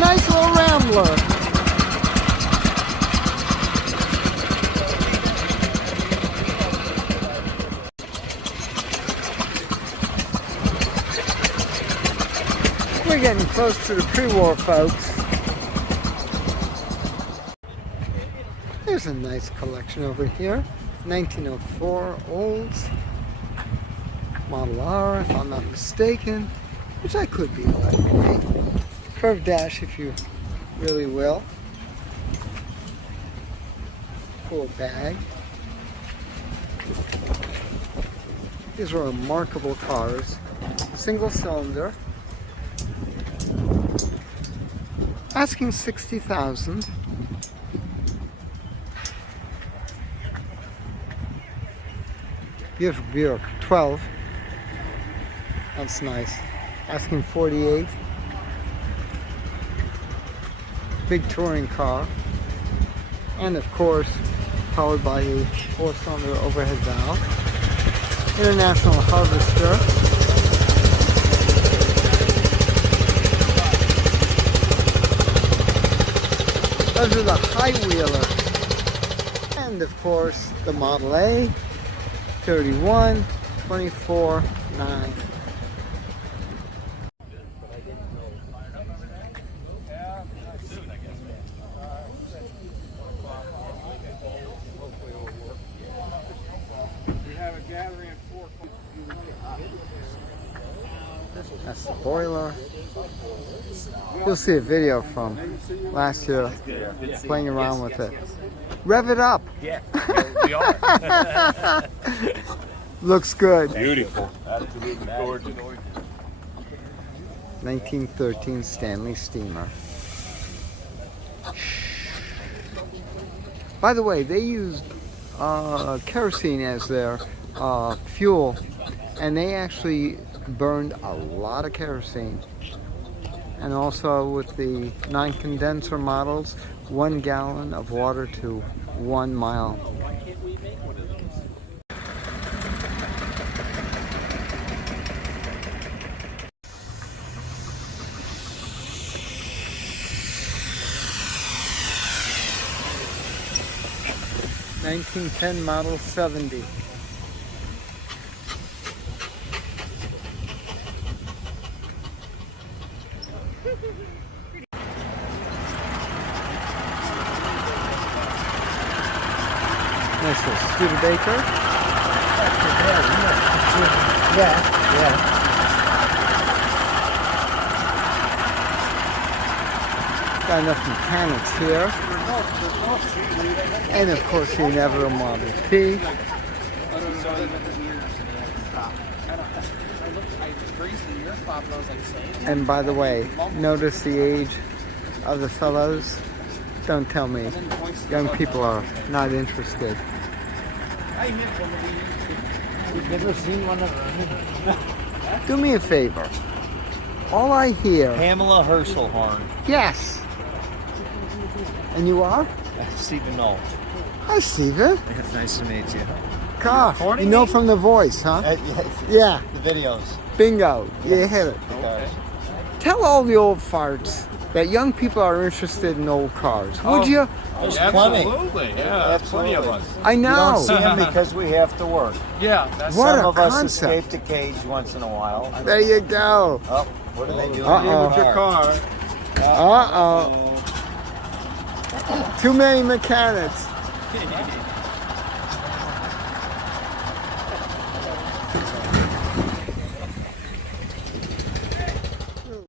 Nice little Rambler. We're getting close to the pre-war, folks. There's a nice collection over here. 1904 Olds. Model R, if I'm not mistaken. Which I could be, like curved dash, if you really will. Full bag. These are remarkable cars. Single cylinder. Asking $60,000. Beautiful Buick 12. That's nice. Asking 48. Big touring car. And of course, powered by a 4-cylinder overhead valve. International Harvester. Those are the high wheeler. And of course, the Model A. 31, 24, 9. That's the boiler. You'll see a video from last year playing around with it. Rev it up. Yeah, we are. Looks good. Beautiful. Absolutely gorgeous. 1913 Stanley steamer. By the way, they used kerosene as their fuel, and they actually burned a lot of kerosene. And also with the non-condenser models, 1 gallon of water to 1 mile. (1910) Model 70. Nice little Studebaker. Yeah. Got enough mechanics here. And of course the inevitable Model T. And by the way, notice the age of the fellows. Don't tell me. Young people are not interested. You've never seen one of them? Do me a favor. All I hear... Pamela Herschelhorn. Yes. And you are? Stephen Knoll. Hi, Stephen. Nice to meet you. Gosh, you know from the voice, huh? Yeah. The videos. Bingo. You hit it. Okay. Tell all the old farts that young people are interested in old cars. Would you? There's plenty. Absolutely, yeah, plenty of us. I know. You don't see them because we have to work. Yeah, that's What Some a of us concept. escape the cage once in a while. There you go. Oh, what are they doing Uh-oh. with your car? Uh-oh. Too many mechanics.